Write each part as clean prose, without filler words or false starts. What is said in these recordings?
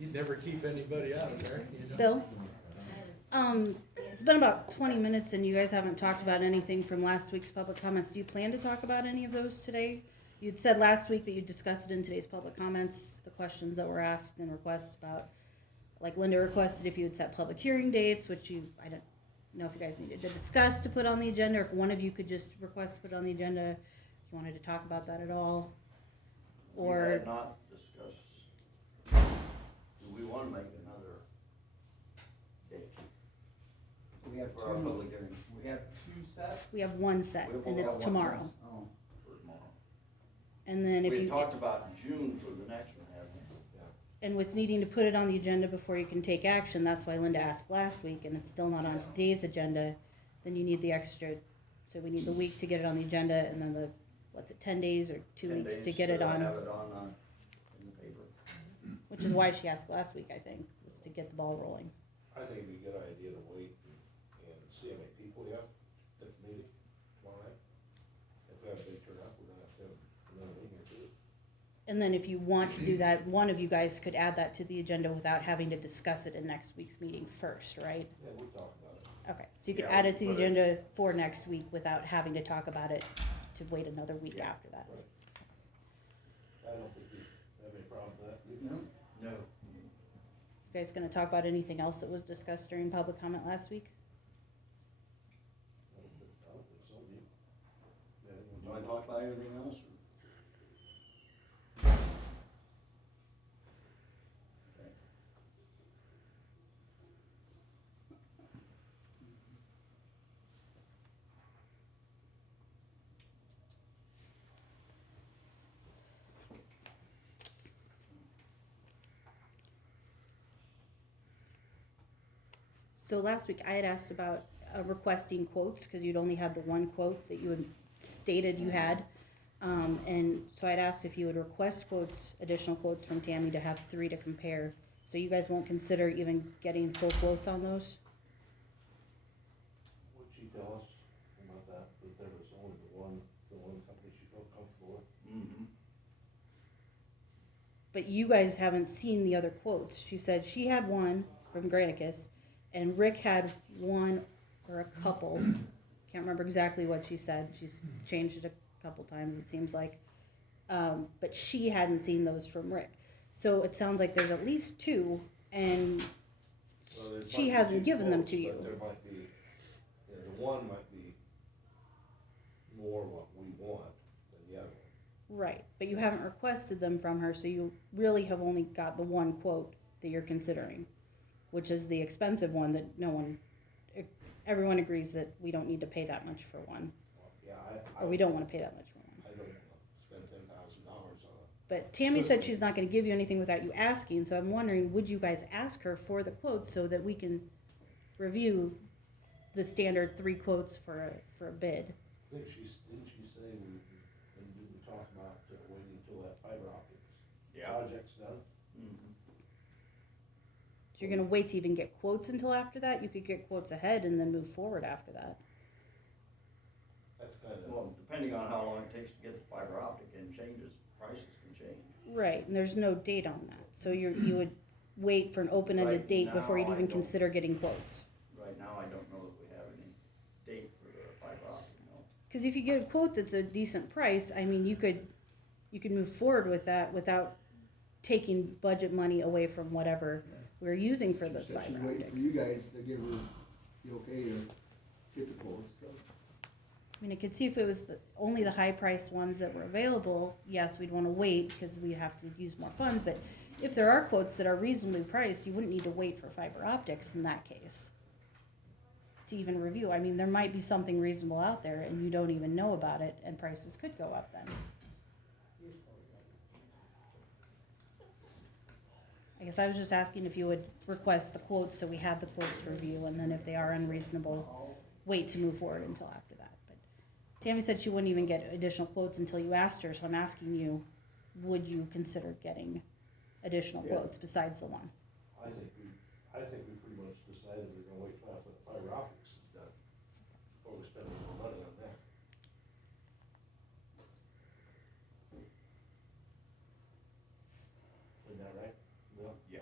You'd never keep anybody out of there, you know? Bill? It's been about 20 minutes and you guys haven't talked about anything from last week's public comments. Do you plan to talk about any of those today? You'd said last week that you discussed it in today's public comments, the questions that were asked and requests about, like Linda requested if you would set public hearing dates, which I don't know if you guys needed to discuss to put on the agenda, or if one of you could just request to put on the agenda, if you wanted to talk about that at all. Or We had not discussed, do we want to make another date We have for our two, public hearing we have two set? we have one set, We and only it's have one tomorrow. set. Oh, for tomorrow? And then if We had you, talked about June for the next one, haven't we? and with needing to put it on the agenda before you can take action, that's why Linda asked last week, and it's still not on today's agenda, then you need the extra, so we need the week to get it on the agenda, and then the, what's it, 10 days or 2 10 weeks to days get it on, have it on, in the paper. which is why she asked last week, I think, was to get the ball rolling. I think it'd be a good idea to wait and see how many people we have at the meeting tomorrow night. If we have a big turnout, we're gonna have to have another meeting or two. And then if you want to do that, one of you guys could add that to the agenda without having to discuss it in next week's meeting first, right? Yeah, we talked about it. Okay, so you could Yeah, add it to the but it- agenda for next week without having to talk about it to wait another week Yeah. after that. Right. I don't think we have any problem with that. Do you? no, No. You guys gonna talk about anything else that was discussed during public comment last week? I don't think so, do you? Yeah, you You wanna want to talk about anything else? or- Okay. So last week I had asked about requesting quotes, cause you'd only had the one quote that you had stated you had. And so I'd asked if you would request quotes, additional quotes from Tammy to have 3 to compare. So you guys won't consider even getting full quotes on those? Would she tell us about that, that there was only the one company she felt comfortable with? Mm-hmm. But you guys haven't seen the other quotes. She said she had one from Granicus, and Rick had one or a couple. Can't remember exactly what she said. She's changed it a couple times, it seems like. But she hadn't seen those from Rick. So it sounds like there's at least 2, and Well, there She might be hasn't two given them quotes, to you. But there might be, you know, the one might be more what we want than the other one. right. But you haven't requested them from her, so you really have only got the one quote that you're considering, which is the expensive one that everyone agrees that we don't need to pay that much for one, Well, yeah, or we don't want to pay that much for one. I don't wanna spend $10,000 on it. But Tammy said she's not gonna give you anything without you asking, so I'm wondering, would you guys ask her for the quotes so that we can review the standard 3 quotes for a bid? I think didn't she say and did we talk about waiting until that fiber optics Yeah. project's done? Mm-hmm. So you're gonna wait to even get quotes until after that? You could get quotes ahead and then move forward after that. That's kinda, Well, depending on how long it takes to get the fiber optic and changes, prices can change. Right, and there's no date on that, so you would wait for an open-ended Right date before you'd now, I even don't. consider getting quotes. Right now, I don't know that we have any date for the fiber optic, no. Cause if you get a quote that's a decent price, I mean, you could move forward with that without taking budget money away from whatever we're using for the She said she's fiber waiting optic. for you guys to give her the okay to get the quotes, so. I mean, I could see if it was only the high price ones that were available, yes, we'd wanna wait, because we have to use more funds, but if there are quotes that are reasonably priced, you wouldn't need to wait for fiber optics in that case to even review. I mean, there might be something reasonable out there, and you don't even know about it, and prices could go up then. I guess I was just asking if you would request the quotes, so we have the quotes to review, and then if they are unreasonable, wait to move forward until after that. But Tammy said she wouldn't even get additional quotes until you asked her, so I'm asking you, would you consider getting additional Yeah. quotes besides the one? I think we pretty much decided we're gonna wait till after the fiber optics is done, before we spend any more money on that. Isn't that right? Well, Yeah.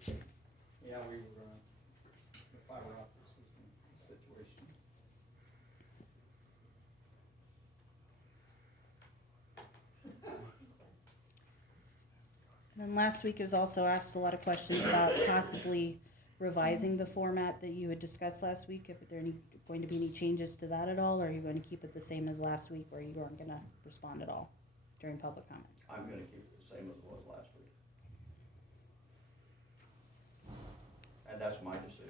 Yeah, we were, the fiber optics was a situation. And then last week it was also asked a lot of questions about possibly revising the format that you had discussed last week. If there are going to be any changes to that at all, or are you going to keep it the same as last week where you weren't gonna respond at all during public comment? I'm gonna keep it the same as it was last week. And that's my decision.